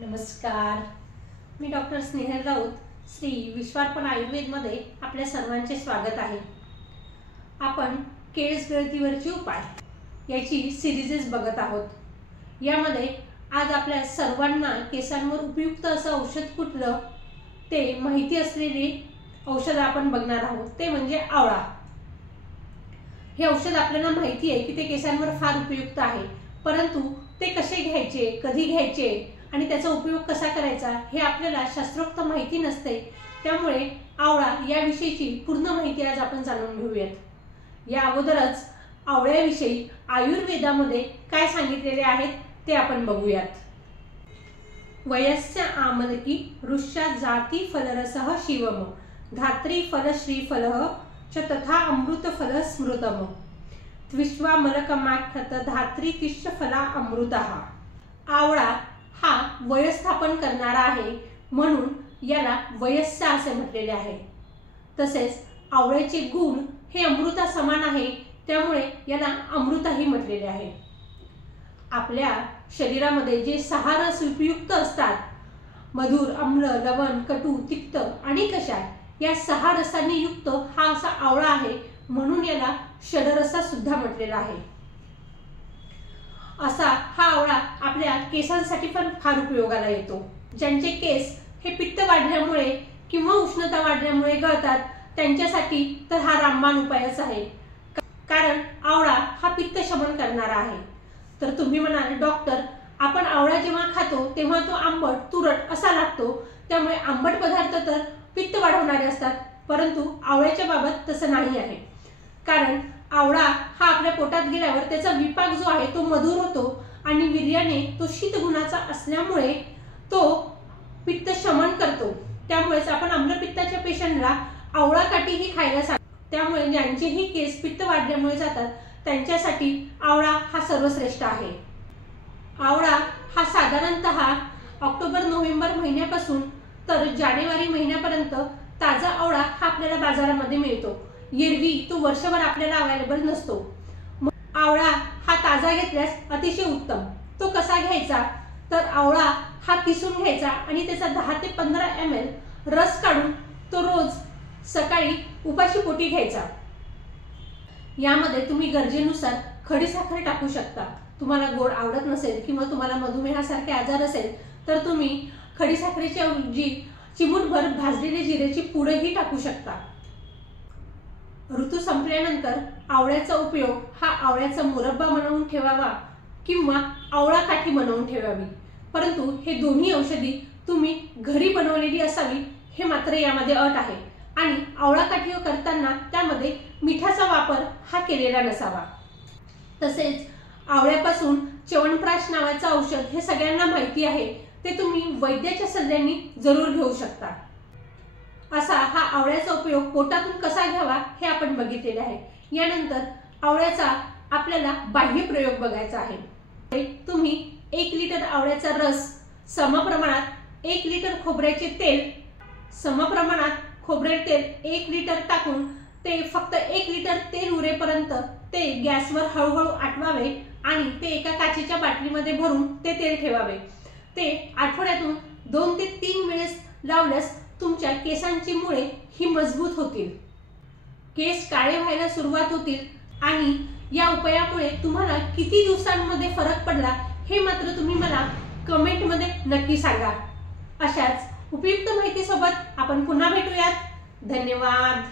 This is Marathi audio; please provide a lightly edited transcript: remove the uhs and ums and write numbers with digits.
नमस्कार, मी डॉक्टर स्नेहल राऊत, श्री विश्वार्पण आयुर्वेदमध्ये आपल्या सर्वांचे स्वागत आहे। आपण केस गळतीवरचे उपाय याची सिरीज बघत आहोत। यामध्ये आज आपल्या सर्वांना केसांवर उपयुक्त असं औषध कुठलं ते माहिती असलेली औषध आपण बघणार आहोत, ते म्हणजे आवळा। हे औषध आपल्याला माहिती आहे की ते केसांवर फार उपयुक्त आहे, परंतु ते कसे घ्यायचे, कधी घ्यायचे आणि त्याचा उपयोग कसा करायचा हे आपल्याला शास्त्रोक्त माहिती नसते। त्यामुळे आवळा याविषयीची पूर्ण माहिती आज आपण जाणून घेऊयात। या अगोदरच आवळ्याविषयी आयुर्वेदामध्ये काय सांगितलेले आहेत ते आपण बघूयात। वयस्य आमलकी वृक्षा जाती फलरसः शिवम धात्री फल श्रीफलः च तथा अमृत फल स्मृतम त्विश्वामलकमाख्यत धात्री तिष्ठ फला अमृतः। आवळा हा वयस्थापन करणारा आहे, म्हणून याला वयस्य असे म्हटलेले आहे। तसेच आवळ्याचे गुण हे अमृता समान आहे, त्यामुळे याला अमृतही म्हटलेले आहे। आपल्या शरीरामध्ये जे 6 रस उपयुक्त असतात, मधुर, आम्ल, लवण, कटू, तिक्त आणि कषाय, या 6 रसांनी युक्त हा असा आवळा आहे, म्हणून याला षडरसा सुद्धा म्हटलेला आहे। असा हा आवळा आपल्या केसांसाठी पण फार उपयोगाला येतो। ज्यांचे केस हे पित्त वाढल्यामुळे किंवा उष्णता वाढल्यामुळे गळतात, त्यांच्यासाठी तर हा रामबाण उपायच आहे, कारण आवळा हा पित्त शमन करणारा आहे। तर तुम्ही म्हणाल, डॉक्टर आपण आवळा जेव्हा खातो तेव्हा तो आंबट, तुरट असा लागतो, त्यामुळे आंबट पदार्थ तर पित्त वाढवणारे असतात, परंतु आवळ्याच्या बाबत तसं नाही आहे। कारण आवळा हा आपल्या पोटात गेल्यावर त्याचा विपाक जो आहे तो मधुर होतो आणि वीर्याने तो शीत गुणाचा असल्यामुळे तो पित्त शमन करतो। त्यामुळेच आपण आम्लपित्ताच्या पेशंटला आवळा काठीही खायला सांगतो। त्यामुळे ज्यांचेही केस पित्त वाढल्यामुळे जातात त्यांच्यासाठी आवळा हा सर्वश्रेष्ठ आहे। आवळा हा साधारणतः ऑक्टोबर-नोव्हेंबर महिन्यापासून तर जानेवारी महिन्यापर्यंत ताजा आवळा हा आपल्याला बाजारामध्ये मिळतो। एरवी तो वर्षभर आपल्याला अवेलेबल नसतो। आवळा हा ताजा घेतल्यास अतिशय उत्तम। तो कसा घ्यायचा, तर आवळा हा किसून घ्यायचा आणि त्याचा 10 ते 15 ml रस काढून तो रोज सकाळी उपाशी पोटी घ्यायचा। यामध्ये तुम्ही गरजेनुसार खडीसाखर टाकू शकता। तुम्हाला गोड आवडत नसेल किंवा तुम्हाला मधुमेहासारखे आजार असेल तर तुम्ही खडीसाखरेच्या ऐवजी चिमूटभर भाजलेले जिऱ्याची पूडही टाकू शकता। ऋतू संपल्यानंतर आवळ्याचा उपयोग हा आवळ्याचा मुरब्बा बनवून ठेवावा किंवा आवळा काठी बनवून ठेवावी, परंतु हे दोन्ही औषधी तुम्ही घरी बनवलेली असावी, हे मात्र यामध्ये अट आहे। आणि आवळा काठी करताना त्यामध्ये मिठाचा वापर हा केलेला नसावा। तसेच आवळ्यापासून च्यवनप्राश नावाचं औषध हे सगळ्यांना माहिती आहे, ते तुम्ही वैद्याच्या सल्ल्याने जरूर घेऊ शकता। असा हा आवळ्याचा उपयोग पोटातून कसा घ्यावा हे आपण बघितलेले आहे। यानंतर आवळ्याचा आपल्याला बाह्य प्रयोग बघायचा आहे। तुम्ही 1 लिटर आवळ्याचा रस समप्रमाणात 1 लिटर खोबऱ्याचे तेल समप्रमाणात खोबरे तेल 1 लिटर टाकून ते फक्त 1 लिटर तेल उरेपर्यंत ते गॅसवर हळूहळू आटवावे आणि ते एका काचेच्या बाटलीमध्ये भरून ते तेल ठेवावे। ते आठवड्यातून 2 ते 3 वेळेस लावल्यास तुमच्या केसांची मुळे ही मजबूत होतील, केस काळे व्हायला सुरुवात होतील आणि या उपायामुळे तुम्हाला किती दिवसांमध्ये फरक पडला हे मात्र तुम्ही मला कमेंटमध्ये नक्की सांगा। अशाच उपयुक्त माहितीसोबत आपण पुन्हा भेटूयात। धन्यवाद।